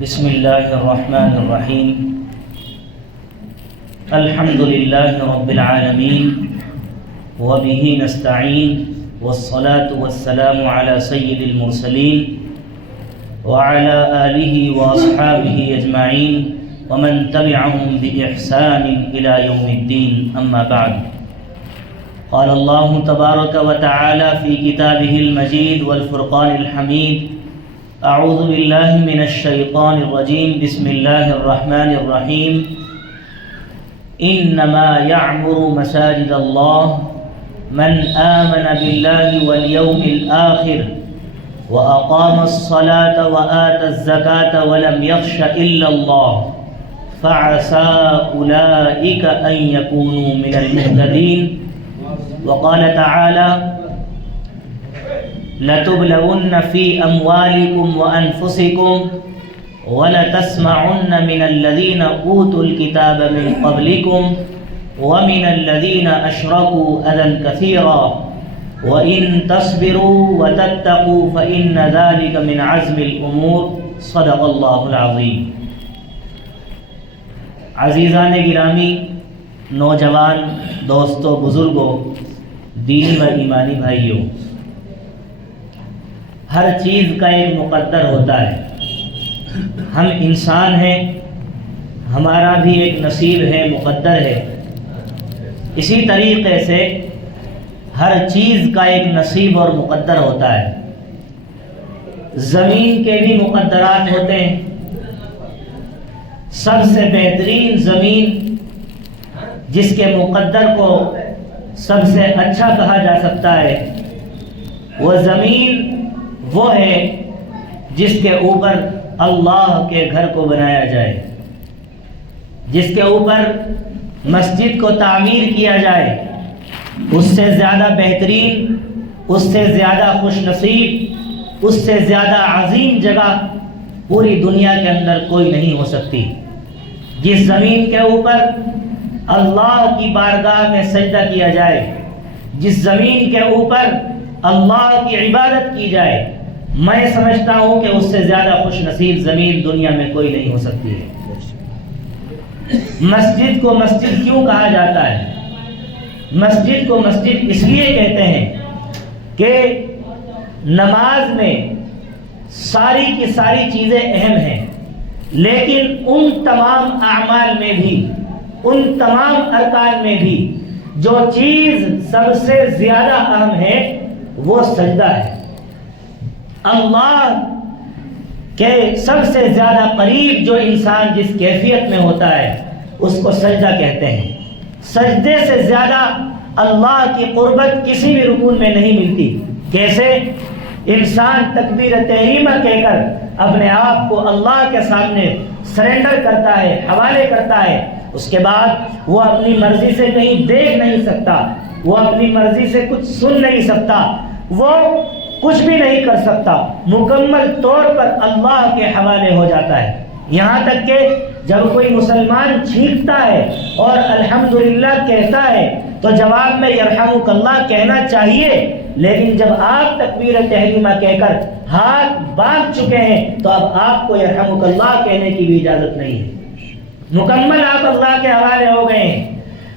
بسم اللہ الرحمن الرحیم الحمد للہ رب العالمین وبہ نستعین والصلاة والسلام علی سید المرسلین وعلى آلہ واصحابہ اجمعین ومن تبعهم بإحسان إلى يوم الدین اما بعد قال اللہ تبارک وتعالی فی کتابہ المجید والفرقان الحمید اعوذ باللہ من الشیطان الرجیم بسم اللہ الرحمن الرحیم انما يعمر مساجد اللہ من آمن باللہ والیوم الآخر وأقام الصلاة وآتى الزكاة ولم يخش إلا الله فعسى أولئك أن يكونوا من المهتدين وقال تعالى لتبلون في أموالكم وأنفسكم ولتسمعن من الذين أوتوا الكتاب من قبلكم ومن الذين أشركوا أذى كثيرا وَإِن تَصْبِرُوا وَتَتَّقُوا فَإِنَّ ذَلِكَ مِنْ عَزْمِ الْأُمُورِ صدق اللہ العظیم۔ عزیزان گرامی، نوجوان دوستوں، بزرگوں، دینی و ایمانی بھائیوں، ہر چیز کا ایک مقدر ہوتا ہے۔ ہم انسان ہیں، ہمارا بھی ایک نصیب ہے، مقدر ہے۔ اسی طریقے سے ہر چیز کا ایک نصیب اور مقدر ہوتا ہے۔ زمین کے بھی مقدرات ہوتے ہیں۔ سب سے بہترین زمین جس کے مقدر کو سب سے اچھا کہا جا سکتا ہے، وہ زمین وہ ہے جس کے اوپر اللہ کے گھر کو بنایا جائے، جس کے اوپر مسجد کو تعمیر کیا جائے۔ اس سے زیادہ بہترین، اس سے زیادہ خوش نصیب، اس سے زیادہ عظیم جگہ پوری دنیا کے اندر کوئی نہیں ہو سکتی۔ جس زمین کے اوپر اللہ کی بارگاہ میں سجدہ کیا جائے، جس زمین کے اوپر اللہ کی عبادت کی جائے، میں سمجھتا ہوں کہ اس سے زیادہ خوش نصیب زمین دنیا میں کوئی نہیں ہو سکتی ہے۔ مسجد کو مسجد کیوں کہا جاتا ہے؟ مسجد کو مسجد اس لیے کہتے ہیں کہ نماز میں ساری کی ساری چیزیں اہم ہیں، لیکن ان تمام اعمال میں بھی، ان تمام ارکان میں بھی جو چیز سب سے زیادہ اہم ہے وہ سجدہ ہے۔ اللہ کے سب سے زیادہ قریب جو انسان جس کیفیت میں ہوتا ہے اس کو سجدہ کہتے ہیں۔ سجدے سے زیادہ اللہ کی قربت کسی بھی رکوع میں نہیں ملتی۔ کیسے؟ انسان تکبیر تحریمہ کہہ کر اپنے آپ کو اللہ کے سامنے سرنڈر کرتا ہے، حوالے کرتا ہے، اس کے بعد وہ اپنی مرضی سے کہیں دیکھ نہیں سکتا، وہ اپنی مرضی سے کچھ سن نہیں سکتا، وہ کچھ بھی نہیں کر سکتا، مکمل طور پر اللہ کے حوالے ہو جاتا ہے۔ یہاں تک کہ جب کوئی مسلمان چھینکتا ہے اور الحمدللہ کہتا ہے تو جواب میں یرحمک اللہ کہنا چاہیے، لیکن جب آپ تکبیر تحریمہ کہہ کر ہاتھ باندھ چکے ہیں تو اب آپ کو یرحمک اللہ کہنے کی بھی اجازت نہیں ہے۔ مکمل آپ اللہ کے حوالے ہو گئے ہیں۔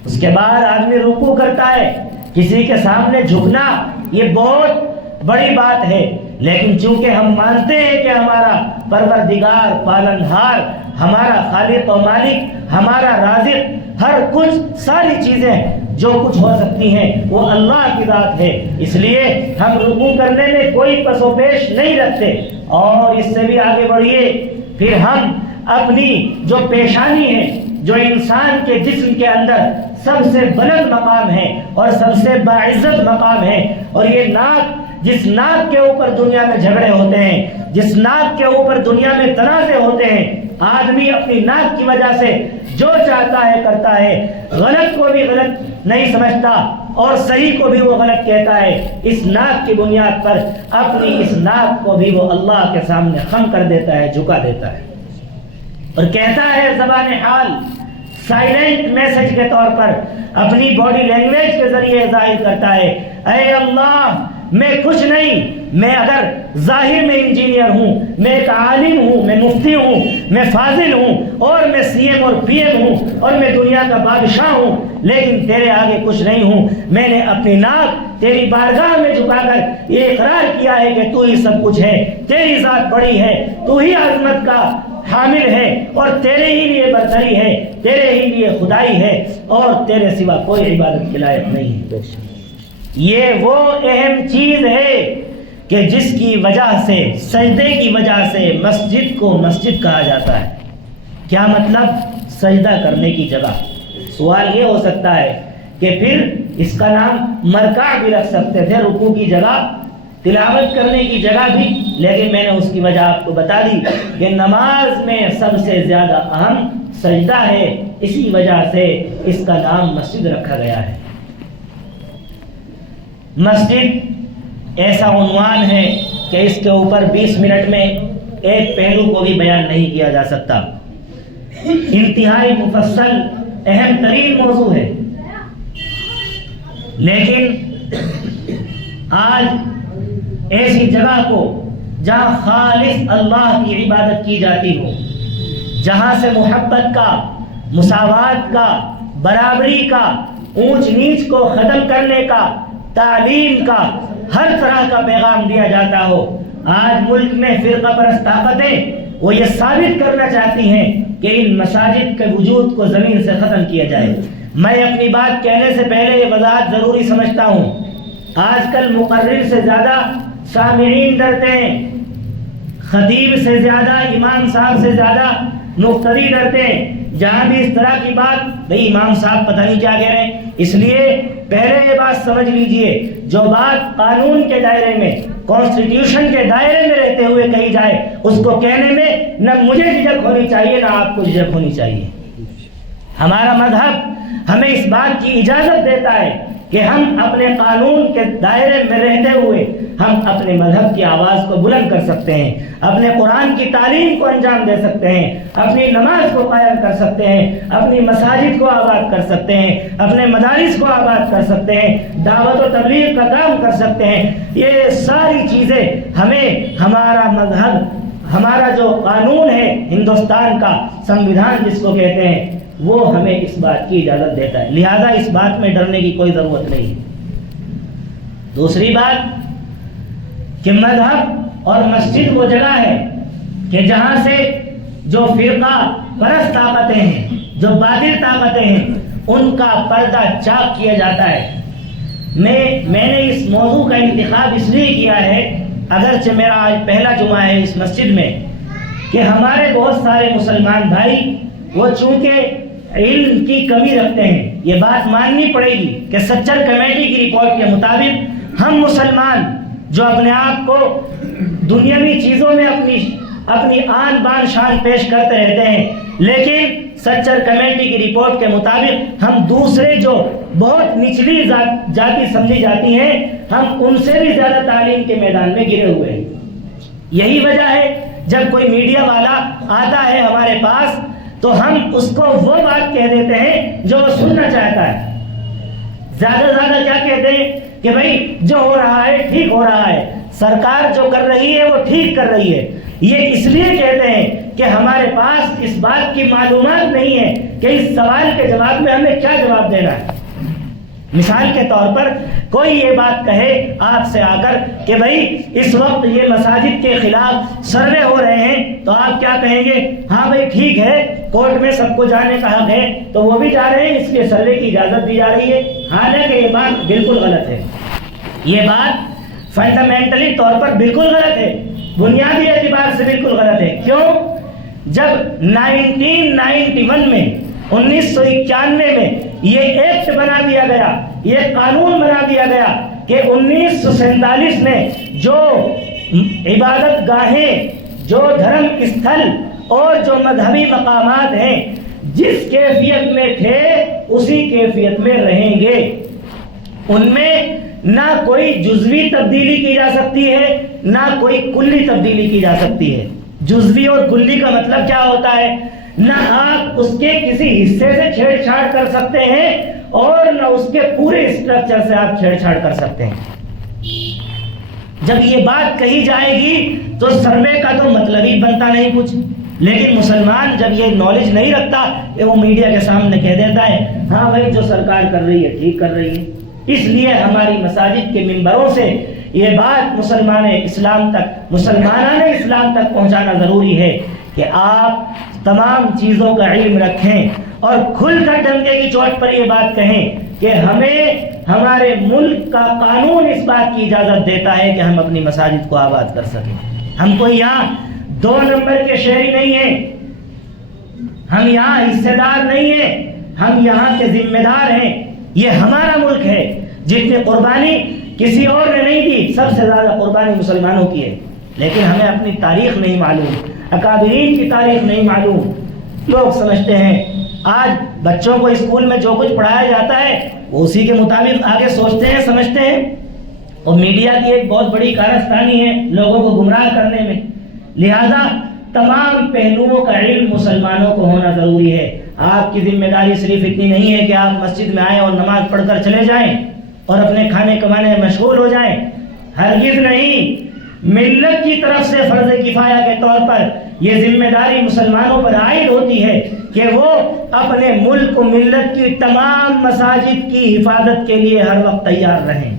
اس کے بعد آدمی رکوع کرتا ہے، کسی کے سامنے جھکنا یہ بہت بڑی بات ہے، لیکن چونکہ ہم مانتے ہیں کہ ہمارا پروردگار، پالنہار، ہمارا خالق و مالک، ہمارا رازق، ہر کچھ ساری چیزیں جو کچھ ہو سکتی ہیں وہ اللہ کی ذات ہے، اس لیے ہم رکوع کرنے میں کوئی پس و پیش نہیں رکھتے۔ اور اس سے بھی آگے بڑھیے، پھر ہم اپنی جو پیشانی ہے، جو انسان کے جسم کے اندر سب سے بلند مقام ہے اور سب سے باعزت مقام ہے، اور یہ ناک، جس ناک کے اوپر دنیا میں جھگڑے ہوتے ہیں، جس ناک کے اوپر دنیا میں تنازع ہوتے ہیں، آدمی اپنی ناک کی وجہ سے جو چاہتا ہے کرتا ہے، غلط کو بھی غلط نہیں سمجھتا اور صحیح کو بھی وہ غلط کہتا ہے۔ اس ناک کی بنیاد پر اپنی اس ناک کو بھی وہ اللہ کے سامنے خم کر دیتا ہے، جھکا دیتا ہے، اور کہتا ہے زبان حال، سائلنٹ میسج کے طور پر اپنی باڈی لینگویج کے ذریعے ظاہر کرتا ہے، اے اللہ میں کچھ نہیں، میں اگر ظاہر میں انجینئر ہوں، میں ایک عالم ہوں، میں مفتی ہوں، میں فاضل ہوں، اور میں سی ایم اور پی ایم ہوں، اور میں دنیا کا بادشاہ ہوں، لیکن تیرے آگے کچھ نہیں ہوں۔ میں نے اپنی ناک تیری بارگاہ میں جھکا کر یہ اقرار کیا ہے کہ تو ہی سب کچھ ہے، تیری ذات بڑی ہے، تو ہی عظمت کا حامل ہے، اور تیرے ہی لیے برتری ہے، تیرے ہی لیے خدائی ہے، اور تیرے سوا کوئی عبادت کے لائق نہیں ہے۔ یہ وہ اہم چیز ہے کہ جس کی وجہ سے، سجدے کی وجہ سے مسجد کو مسجد کہا جاتا ہے۔ کیا مطلب؟ سجدہ کرنے کی جگہ۔ سوال یہ ہو سکتا ہے کہ پھر اس کا نام مرکع بھی رکھ سکتے تھے، رکوع کی جگہ، تلاوت کرنے کی جگہ بھی، لیکن میں نے اس کی وجہ آپ کو بتا دی کہ نماز میں سب سے زیادہ اہم سجدہ ہے، اسی وجہ سے اس کا نام مسجد رکھا گیا ہے۔ مسجد ایسا عنوان ہے کہ اس کے اوپر 20 منٹ میں ایک پہلو کو بھی بیان نہیں کیا جا سکتا۔ انتہائی مفصل اہم ترین موضوع ہے، لیکن آج ایسی جگہ کو جہاں خالص اللہ کی عبادت کی جاتی ہو، جہاں سے محبت کا، مساوات کا، برابری کا، اونچ نیچ کو ختم کرنے کا، تعلیم کا، ہر طرح کا پیغام دیا جاتا ہو، آج ملک میں فرقہ پرست طاقتیں وہ یہ ثابت کرنا چاہتی ہیں کہ ان مساجد کے وجود کو زمین سے ختم کیا جائے۔ میں اپنی بات کہنے سے پہلے یہ وضاحت ضروری سمجھتا ہوں، آج کل مقرر سے زیادہ سامعین ڈرتے ہیں، خطیب سے زیادہ، امام صاحب سے زیادہ مقتدی ڈرتے ہیں۔ جہاں بھی اس طرح کی بات، بھئی امام صاحب پتہ نہیں کیا کہہ رہے ہیں، اس لیے پہلے یہ بات سمجھ لیجئے، جو بات قانون کے دائرے میں، کانسٹیٹیوشن کے دائرے میں رہتے ہوئے کہی جائے، اس کو کہنے میں نہ مجھے جھجک ہونی چاہیے نہ آپ کو جھجک ہونی چاہیے۔ ہمارا مذہب ہمیں اس بات کی اجازت دیتا ہے کہ ہم اپنے قانون کے دائرے میں رہتے ہوئے ہم اپنے مذہب کی آواز کو بلند کر سکتے ہیں، اپنے قرآن کی تعلیم کو انجام دے سکتے ہیں، اپنی نماز کو قائم کر سکتے ہیں، اپنی مساجد کو آباد کر سکتے ہیں، اپنے مدارس کو آباد کر سکتے ہیں، دعوت و تبلیغ کا کام کر سکتے ہیں۔ یہ ساری چیزیں ہمیں ہمارا مذہب، ہمارا جو قانون ہے ہندوستان کا سنویدھان جس کو کہتے ہیں، وہ ہمیں اس بات کی اجازت دیتا ہے، لہذا اس بات میں ڈرنے کی کوئی ضرورت نہیں ہے۔ دوسری بات کہ مذہب اور مسجد وہ جگہ ہے کہ جہاں سے جو فرقہ پرست طاقتیں ہیں، جو باطل طاقتیں ہیں، ان کا پردہ چاک کیا جاتا ہے۔ میں نے اس موضوع کا انتخاب اس لیے کیا ہے، اگرچہ میرا آج پہلا جمعہ ہے اس مسجد میں، کہ ہمارے بہت سارے مسلمان بھائی وہ چونکہ علم کی کمی رکھتے ہیں، یہ بات ماننی پڑے گی کہ سچر کمیٹی کی رپورٹ کے مطابق ہم مسلمان جو اپنے آپ کو دنیاوی چیزوں میں اپنی آن بان شان پیش کرتے رہتے ہیں، لیکن سچر کمیٹی کی رپورٹ کے مطابق ہم دوسرے جو بہت نچلی جاتی سمجھی جاتی ہیں، ہم ان سے بھی زیادہ تعلیم کے میدان میں گرے ہوئے ہیں۔ یہی وجہ ہے جب کوئی میڈیا والا آتا ہے ہمارے پاس تو ہم اس کو وہ بات کہہ دیتے ہیں جو وہ سننا چاہتا ہے۔ زیادہ سے زیادہ کیا کہتے ہیں کہ بھائی جو ہو رہا ہے ٹھیک ہو رہا ہے، سرکار جو کر رہی ہے وہ ٹھیک کر رہی ہے۔ یہ اس لیے کہتے ہیں کہ ہمارے پاس اس بات کی معلومات نہیں ہے کہ اس سوال کے جواب میں ہمیں کیا جواب دینا ہے۔ مثال کے طور پر کوئی یہ بات کہے آپ سے آ کر کہ بھائی اس وقت یہ مساجد کے خلاف سروے ہو رہے ہیں، تو آپ کیا کہیں گے؟ ہاں بھائی ٹھیک ہے، کورٹ میں سب کو جانے کا حق ہے تو وہ بھی جا رہے ہیں، اس کے سروے کی اجازت دی جا رہی ہے۔ حالانکہ یہ بات بالکل غلط ہے، یہ بات فنڈامنٹلی طور پر بالکل غلط ہے، بنیادی اعتبار سے بالکل غلط ہے۔ کیوں؟ جب 1991 میں 1991 میں یہ ایکٹ بنا دیا گیا، یہ قانون بنا دیا گیا کہ 1947 میں جو عبادت گاہیں، جو دھرم استھل اور جو مذہبی مقامات ہیں جس کیفیت میں تھے اسی کیفیت میں رہیں گے، ان میں نہ کوئی جزوی تبدیلی کی جا سکتی ہے نہ کوئی کلی تبدیلی کی جا سکتی ہے۔ جزوی اور کلی کا مطلب کیا ہوتا ہے؟ نہ آپ اس کے کسی حصے سے چھیڑ چھاڑ کر سکتے ہیں اور نہ اس کے پورے اسٹرکچر سے آپ چھیڑ چھاڑ کر سکتے ہیں۔ جب یہ بات کہی جائے گی تو سروے کا تو مطلب ہی بنتا نہیں کچھ. لیکن مسلمان جب یہ نالج نہیں رکھتا کہ وہ میڈیا کے سامنے کہہ دیتا ہے ہاں بھائی جو سرکار کر رہی ہے ٹھیک کر رہی ہے. اس لیے ہماری مساجد کے منبروں سے یہ بات مسلمان اسلام تک پہنچانا ضروری ہے کہ آپ تمام چیزوں کا علم رکھیں اور کھل کر ڈنڈے کی چوٹ پر یہ بات کہیں کہ ہمیں ہمارے ملک کا قانون اس بات کی اجازت دیتا ہے کہ ہم اپنی مساجد کو آباد کر سکیں. ہم کوئی یہاں 2 نمبر کے شہری نہیں ہیں, ہم یہاں حصے دار نہیں ہیں, ہم یہاں کے ذمہ دار ہیں. یہ ہمارا ملک ہے. جتنی قربانی کسی اور نے نہیں دی, سب سے زیادہ قربانی مسلمانوں کی ہے. لیکن ہمیں اپنی تاریخ نہیں معلوم, اکابرین کی تاریخ نہیں معلوم. لوگ سمجھتے ہیں آج بچوں کو اسکول میں جو کچھ پڑھایا جاتا ہے وہ اسی کے مطابق آگے سوچتے ہیں, سمجھتے ہیں. اور میڈیا کی ایک بہت بڑی کارستانی ہے لوگوں کو گمراہ کرنے میں. لہذا تمام پہلوؤں کا علم مسلمانوں کو ہونا ضروری ہے. آپ کی ذمہ داری صرف اتنی نہیں ہے کہ آپ مسجد میں آئیں اور نماز پڑھ کر چلے جائیں اور اپنے کھانے کمانے میں مشغول ہو جائیں. ہرگز نہیں. ملت کی طرف سے فرض کفایہ کے طور پر یہ ذمہ داری مسلمانوں پر عائد ہوتی ہے کہ وہ اپنے ملک و ملت کی تمام مساجد کی حفاظت کے لیے ہر وقت تیار رہیں.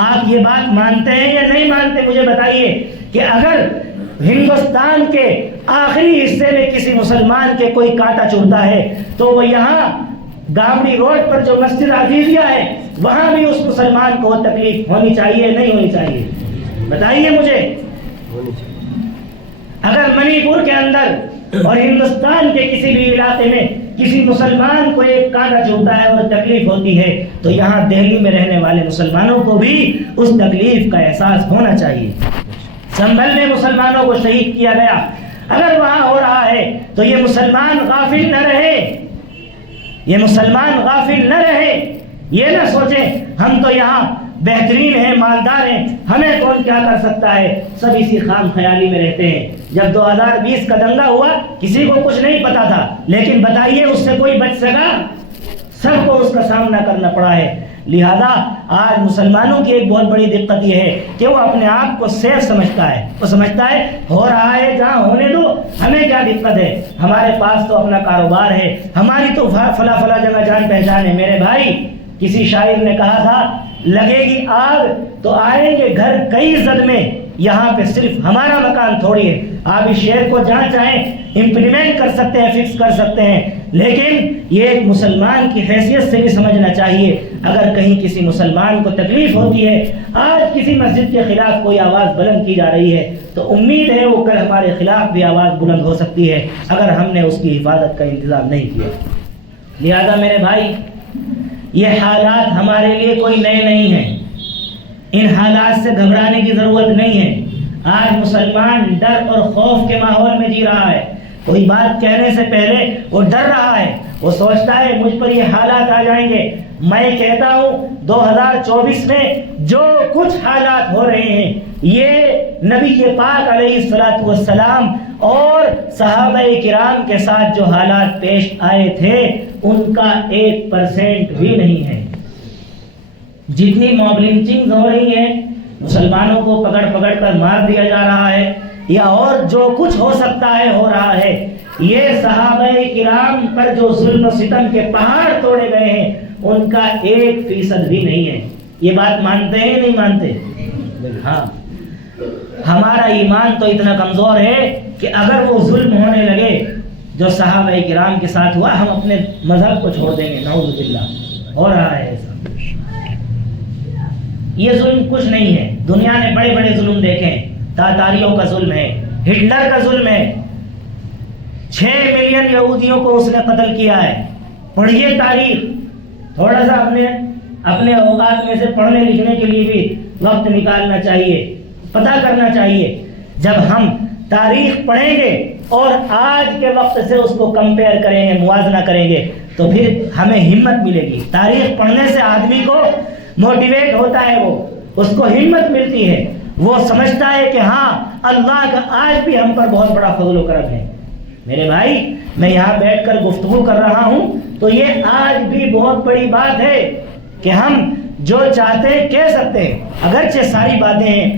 آپ یہ بات مانتے ہیں یا نہیں مانتے مجھے بتائیے کہ اگر ہندوستان کے آخری حصے میں کسی مسلمان کے کوئی کانٹا چبھتا ہے تو وہ یہاں گامڑی روڈ پر جو مسجد عزیزیہ ہے وہاں بھی اس مسلمان کو تکلیف ہونی چاہیے نہیں ہونی چاہیے؟ بتائیے مجھے. اگر منی پور کے اندر اور ہندوستان کے کسی بھی علاقے میں کسی مسلمان کو ایک کانٹا چبھتا ہے اور تکلیف ہوتی ہے تو یہاں دہلی میں رہنے والے مسلمانوں کو بھی اس تکلیف کا احساس ہونا چاہیے. سنبھل میں مسلمانوں کو شہید کیا گیا, اگر وہاں ہو رہا ہے تو یہ مسلمان غافل نہ رہے, یہ مسلمان غافل نہ رہے. یہ نہ سوچیں ہم تو یہاں بہترین ہیں, مالدار ہیں, ہمیں کون کیا کر سکتا ہے. سب اسی خام خیالی میں رہتے ہیں. جب 2020 کا دنگا ہوا کسی کو کچھ نہیں پتا تھا, لیکن بتائیے اس سے کوئی بچ سکا؟ سب کو اس کا سامنا کرنا پڑا ہے. لہذا آج مسلمانوں کی ایک بہت بڑی دقت یہ ہے کہ وہ اپنے آپ کو سیف سمجھتا ہے. وہ سمجھتا ہے ہو رہا ہے جہاں ہونے دو, ہمیں کیا دقت ہے, ہمارے پاس تو اپنا کاروبار ہے, ہماری تو فلا جگہ جان پہچان ہے. میرے بھائی, کسی شاعر نے کہا تھا لگے گی آگ تو آئیں گے گھر کئی زد میں, یہاں پہ صرف ہمارا مکان تھوڑی ہے. آپ اس شعر کو جہاں چاہیں امپلیمنٹ کر سکتے ہیں, فکس کر سکتے ہیں, لیکن یہ ایک مسلمان کی حیثیت سے بھی سمجھنا چاہیے. اگر کہیں کسی مسلمان کو تکلیف ہوتی ہے, آج کسی مسجد کے خلاف کوئی آواز بلند کی جا رہی ہے, تو امید ہے وہ کل ہمارے خلاف بھی آواز بلند ہو سکتی ہے اگر ہم نے اس کی حفاظت کا انتظام نہیں کیا. لہذا میرے بھائی, یہ حالات ہمارے لیے کوئی نئے نہیں ہیں. ان حالات سے گھبرانے کی ضرورت نہیں ہے. آج مسلمان ڈر اور خوف کے ماحول میں جی رہا ہے. کوئی بات کہنے سے پہلے وہ ڈر رہا ہے, وہ سوچتا ہے مجھ پر یہ حالات آ جائیں گے. میں کہتا ہوں 2024 میں جو کچھ حالات ہو رہے ہیں یہ نبی پاک علیہ الصلوۃ والسلام اور صحابہ کرام کے ساتھ جو حالات پیش آئے تھے ان کا 1% بھی نہیں ہے. جتنی موب لنچنگ ہو رہی ہیں, مسلمانوں کو پکڑ کر مار دیا جا رہا ہے, یا اور جو کچھ ہو سکتا ہے ہو رہا ہے, یہ صحابہ کرام پر جو ظلم و ستم کے پہاڑ توڑے گئے ہیں ان کا 1% بھی نہیں ہے. یہ بات مانتے ہیں نہیں مانتے؟ ہاں, ہمارا ایمان تو اتنا کمزور ہے کہ اگر وہ ظلم ہونے لگے جو صحابہ کرام کے ساتھ ہوا, ہم اپنے مذہب کو چھوڑ دیں گے. نعوذ باللہ. ہو رہا ہے ایسا. یہ ظلم کچھ نہیں ہے. دنیا نے بڑے بڑے ظلم دیکھے. تاتاریوں کا ظلم ہے, ہٹلر کا ظلم ہے, 6 ملین یہودیوں کو اس نے قتل کیا ہے. پڑھیے تاریخ, تھوڑا سا اپنے اوقات میں سے پڑھنے لکھنے کے لیے بھی وقت نکالنا چاہیے, پتہ کرنا چاہیے. جب ہم تاریخ پڑھیں گے اور آج کے وقت سے اس کو کمپیئر کریں گے, موازنہ کریں گے, تو پھر ہمیں ہمت ملے گی. تاریخ پڑھنے سے آدمی کو موٹیویٹ ہوتا ہے, وہ اس کو ہمت ملتی ہے. وہ سمجھتا ہے کہ ہاں اللہ کا آج بھی ہم پر بہت بڑا فضل و کرم ہے. میرے بھائی, میں یہاں بیٹھ کر گفتگو کر رہا ہوں تو یہ آج بھی بہت بڑی بات ہے کہ ہم جو چاہتے ہیں کہہ سکتے ہیں. اگرچہ ساری باتیں ہیں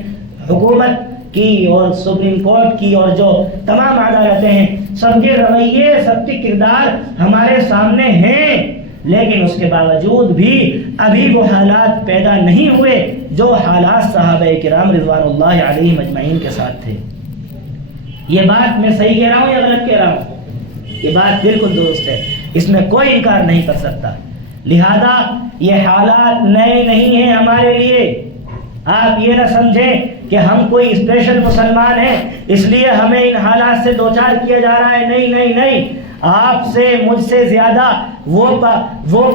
حکومت کی اور سپریم کورٹ کی اور جو تمام عدالتیں ہیں، سب کے رویے، سب کے کردار ہمارے سامنے ہیں، لیکن اس کے باوجود بھی ابھی وہ حالات پیدا نہیں ہوئے جو حالات صحابہ کرام رضوان اللہ علیہم اجمعین کے ساتھ تھے۔ یہ بات میں صحیح کہہ رہا ہوں یا غلط کہہ رہا ہوں؟ یہ بات بالکل درست ہے، اس میں کوئی انکار نہیں کر سکتا۔ لہذا یہ حالات نئے نہیں ہیں ہمارے لیے۔ آپ یہ نہ سمجھیں کہ ہم کوئی اسپیشل مسلمان ہیں اس لیے ہمیں ان حالات سے دوچار کیا جا رہا ہے۔ نہیں نہیں نہیں، آپ سے مجھ سے زیادہ وہ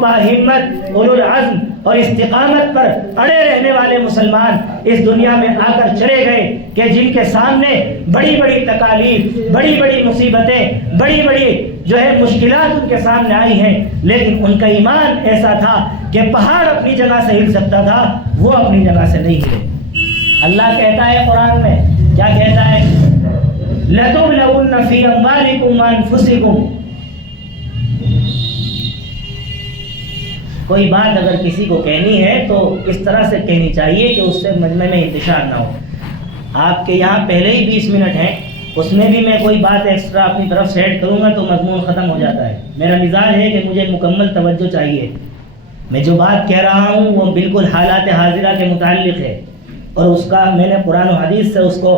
باہمت، اولو العزم اور استقامت پر اڑے رہنے والے مسلمان اس دنیا میں آ کر چلے گئے کہ جن کے سامنے بڑی بڑی تکالیف، بڑی بڑی مصیبتیں، بڑی بڑی جو ہے مشکلات ان کے سامنے آئی ہیں، لیکن ان کا ایمان ایسا تھا کہ پہاڑ اپنی جگہ سے ہل سکتا تھا، وہ اپنی جگہ سے نہیں ہلے۔ اللہ کہتا ہے قرآن میں، کیا کہتا ہے؟ لَتُبْلَوُنَّ فِي أَمْوَالِكُمْ وَأَنفُسِكُمْ۔ کوئی بات اگر کسی کو کہنی ہے تو اس طرح سے کہنی چاہیے کہ اس سے مجمع میں انتشار نہ ہو۔ آپ کے یہاں پہلے ہی 20 منٹ ہیں، اس میں بھی میں کوئی بات ایکسٹرا اپنی طرف سے ایڈ کروں گا تو مضمون ختم ہو جاتا ہے۔ میرا مزاج ہے کہ مجھے مکمل توجہ چاہیے۔ میں جو بات کہہ رہا ہوں وہ بالکل حالات حاضرہ کے متعلق ہے اور اس کا میں نے قرآن و حدیث سے اس کو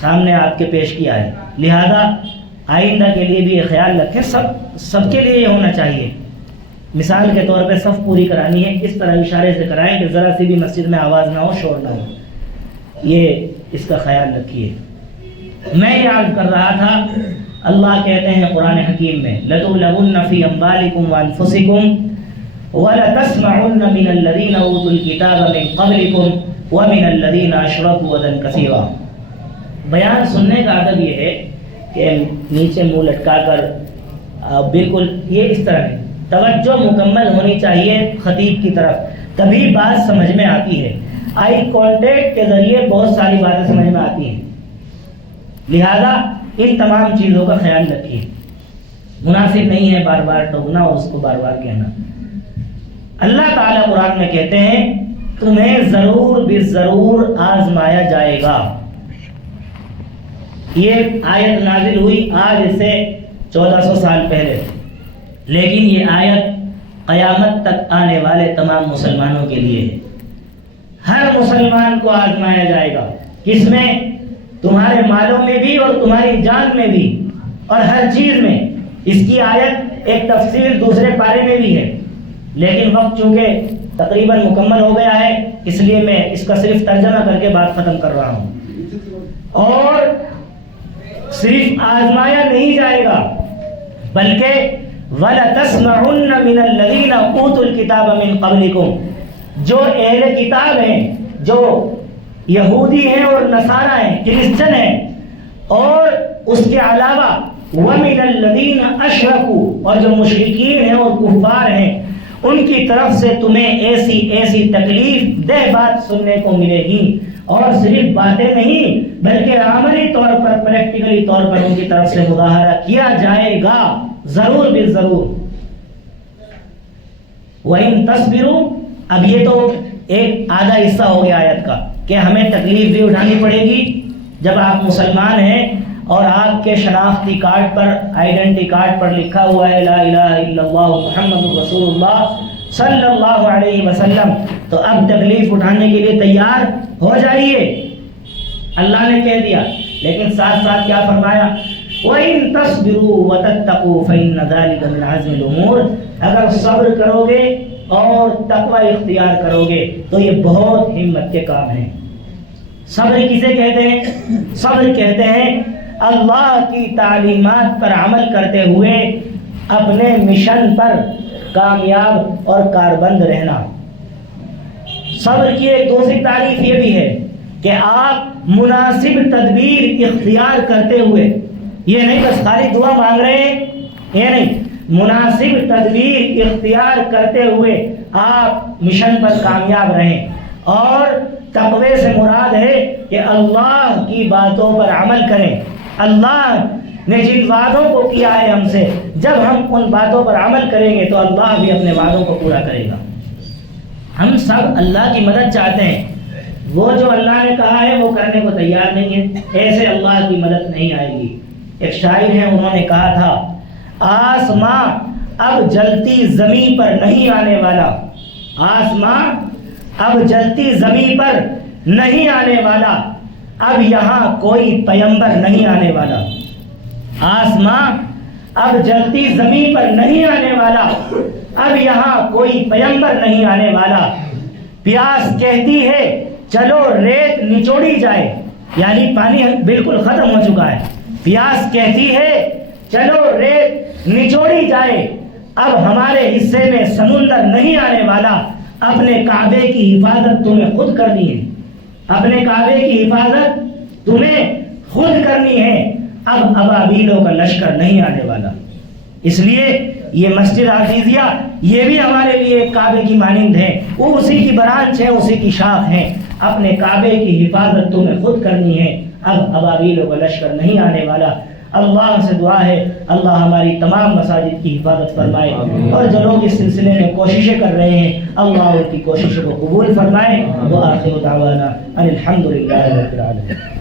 سامنے آپ کے پیش کیا ہے۔ لہذا آئندہ کے لیے بھی یہ خیال رکھیں، سب کے لیے یہ ہونا چاہیے۔ مثال کے طور پہ صف پوری کرانی ہے، اس طرح اشارے سے کرائیں کہ ذرا سی بھی مسجد میں آواز نہ ہو، شور نہ ہو، یہ اس کا خیال رکھیے۔ میں یہ عرض کر رہا تھا، اللہ کہتے ہیں قرآن حکیم میں لَتُبْلَوُنَّ فِي أَمْوَالِكُمْ وَأَنفُسِكُمْ وَلَتَسْمَعُنَّ مِنَ الَّذِينَ أُوتُوا الْكِتَابَ مِنْ قَبْلِكُمْ وَمِنَ الَّذِينَ أَشْرَكُوا أَذًى كَثِيرًا۔ بیان سننے کا ادب یہ ہے کہ نیچے منہ لٹکا کر بالکل یہ اس طرح ہے، توجہ مکمل ہونی چاہیے خطیب کی طرف، تبھی بات سمجھ میں آتی ہے۔ آئی کانٹیکٹ کے ذریعے بہت ساری باتیں سمجھ میں آتی ہیں، لہذا ان تمام چیزوں کا خیال رکھیے۔ مناسب نہیں ہے بار بار ٹوکنا اور اس کو بار بار کہنا۔ اللہ تعالیٰ قرآن میں کہتے ہیں تمہیں ضرور بالضرور آزمایا جائے گا۔ یہ آیت نازل ہوئی آج سے 1400 سال پہلے، لیکن یہ آیت قیامت تک آنے والے تمام مسلمانوں کے لیے ہے۔ ہر مسلمان کو آزمایا جائے گا، کس میں؟ تمہارے مالوں میں بھی اور تمہاری جان میں بھی اور ہر چیز میں۔ اس کی آیت ایک تفصیل دوسرے پارے میں بھی ہے، لیکن وقت چونکہ تقریباً مکمل ہو گیا ہے اس لیے میں اس کا صرف ترجمہ کر کے بات ختم کر رہا ہوں۔ اور صرف آزمایا نہیں جائے گا بلکہ وَلَتَسْمَعُنَّ مِنَ الَّذِينَ أُوتُوا الْكِتَابَ مِنْ قَبْلِكُمْ، جو اہل کتاب ہیں، جو یہودی ہیں اور نصارہ ہیں، کرسچن ہیں، اور اس کے علاوہ وَمِنَ الَّذِينَ أَشْرَكُوا، اور جو مشرکین ہیں اور کفار ہیں، ان کی طرف سے تمہیں ایسی ایسی تکلیف دہ بات سننے کو ملے گی، اور صرف باتیں نہیں بلکہ عملی طور پر، پریکٹیکلی طور پر ان کی طرف سے مظاہرہ کیا جائے گا، ضرور بالضرور۔ وَإِن تَصْبِرُوا، اب یہ تو ایک آدھا حصہ ہو گیا آیت کا کہ ہمیں تکلیف بھی اٹھانی پڑے گی جب آپ مسلمان ہیں اور آپ کے شناختی کارڈ پر، آئیڈینٹی کارڈ پر لکھا ہوا ہے لا الہ الا اللہ محمد رسول اللہ صلی اللہ علیہ وسلم، تو اب تکلیف اٹھانے کے لیے تیار ہو جائیے، اللہ نے کہہ دیا۔ لیکن ساتھ ساتھ کیا فرمایا؟ وَإِن تَصْبِرُوا وَتَتَّقُوا فَإِنَّ ذَلِكَ مِنْ عَزْمِ الْأُمُورِ، اگر صبر کرو گے اور تقوی اختیار کرو گے تو یہ بہت ہمت کے کام ہیں۔ صبر کسے کہتے ہیں؟ صبر کہتے ہیں اللہ کی تعلیمات پر عمل کرتے ہوئے اپنے مشن پر کامیاب اور کاربند رہنا۔ صبر کی ایک دوسری تعریف یہ بھی ہے کہ آپ مناسب تدبیر اختیار کرتے ہوئے، یہ نہیں بس خالی دعا مانگ رہے ہیں، یہ نہیں، مناسب تدبیر اختیار کرتے ہوئے آپ مشن پر کامیاب رہیں۔ اور تقوی سے مراد ہے کہ اللہ کی باتوں پر عمل کریں۔ اللہ نے جن وعدوں کو کیا ہے ہم سے، جب ہم ان باتوں پر عمل کریں گے تو اللہ بھی اپنے وعدوں کو پورا کرے گا۔ ہم سب اللہ کی مدد چاہتے ہیں، وہ جو اللہ نے کہا ہے وہ کرنے کو تیار نہیں ہے، ایسے اللہ کی مدد نہیں آئے گی۔ ایک شاعر ہے، انہوں نے کہا تھا آسماں اب جلتی زمین پر نہیں آنے والا، آسماں اب جلتی زمین پر نہیں آنے والا، اب یہاں کوئی پیمبر نہیں آنے والا، آسماں اب جلتی زمین پر نہیں آنے والا، اب یہاں کوئی پیمبر نہیں آنے والا۔ پیاس کہتی ہے چلو ریت نچوڑی جائے، یعنی پانی بالکل ختم ہو چکا ہے، پیاس کہتی ہے چلو ریت نچوڑی جائے، اب ہمارے حصے میں سمندر نہیں آنے والا، اپنے کعبے کی حفاظت تمہیں خود کرنی ہے، اپنے کعبے کی حفاظت تمہیں خود کرنی ہے، اب ابابیلوں کا لشکر نہیں آنے والا۔ اس لیے یہ مسجد عزیزیہ یہ بھی ہمارے لیے ایک کعبے کی مانند ہے، وہ اسی کی برانچ ہے، اسی کی شاخ ہے۔ اپنے کعبے کی حفاظت تمہیں خود کرنی ہے، اب ابابیلوں کا لشکر نہیں آنے والا۔ اللہ سے دعا ہے اللہ ہماری تمام مساجد کی حفاظت فرمائے، اور جو لوگ اس سلسلے میں کوششیں کر رہے ہیں اللہ ان کی کوششوں کو قبول فرمائے۔ وآخر دعوانا ان الحمد للہ رب العالمین۔